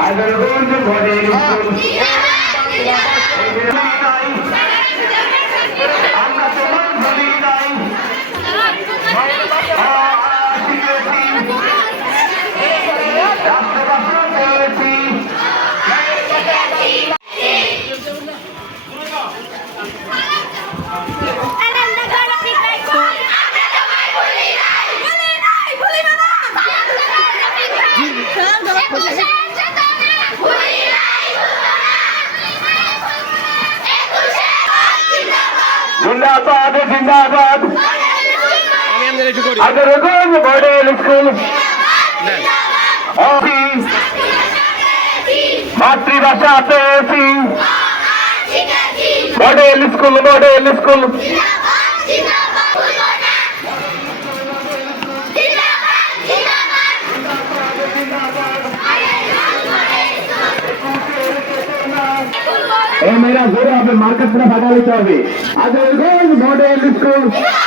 I will go to the body. জিন্দাবাদ জিন্দাবাদ। হাজারগঞ্জ model school. Office মাতৃভাষা পেয়েছি মডেল স্কুল মডেল স্কুল। এই মেয়েরা জোরে হবে মার্কেট করে ভাগা দিতে হবে হাজারগঞ্জ মডেল স্কুল জোরে